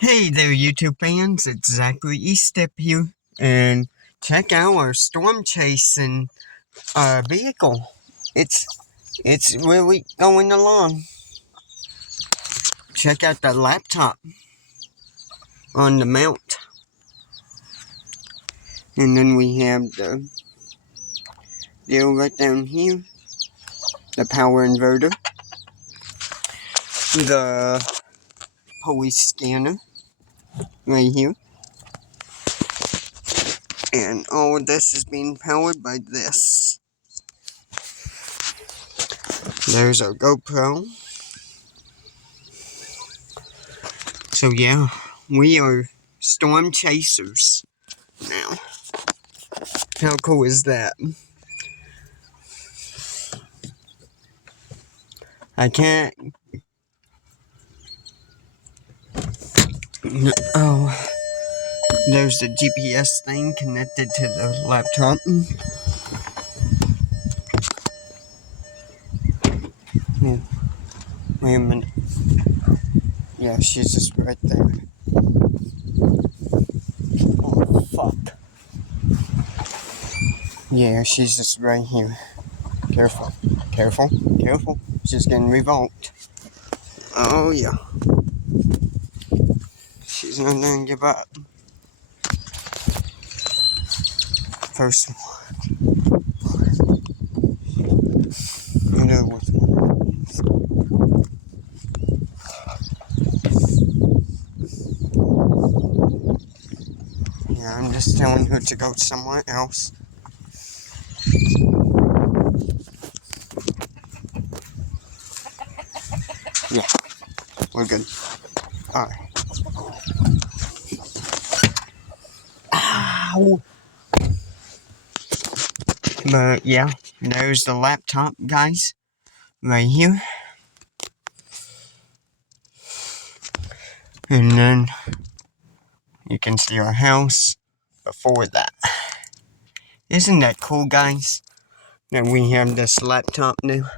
Hey there, YouTube fans. It's Zachary Eastep here, and check out our storm chasing vehicle. It's it's really going along. Check out the laptop on the mount, and then we have the deal right down here, the power inverter, the police scanner right here, and all of this is being powered by this. There's our GoPro. So yeah, we are storm chasers now. How cool is that? I can't. Oh, there's the GPS thing connected to the laptop. Yeah. Wait a minute. Yeah, she's just right there. Oh, fuck. Yeah, she's just right here. Careful. Careful. Careful. She's getting revoked. Oh, yeah. She's not gonna give up. First one. You know which one. Yeah, I'm just telling her to go somewhere else. Yeah, we're good. Alright. Ow! But yeah, there's the laptop, guys. Right here. And then you can see our house before that. Isn't that cool, guys? That we have this laptop now.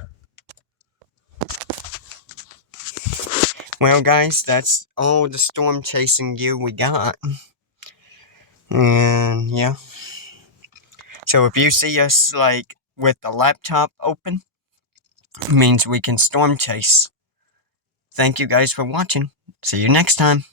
Well, guys, that's all the storm chasing gear we got. And yeah. So if you see us like with the laptop open, it means we can storm chase. Thank you guys for watching. See you next time.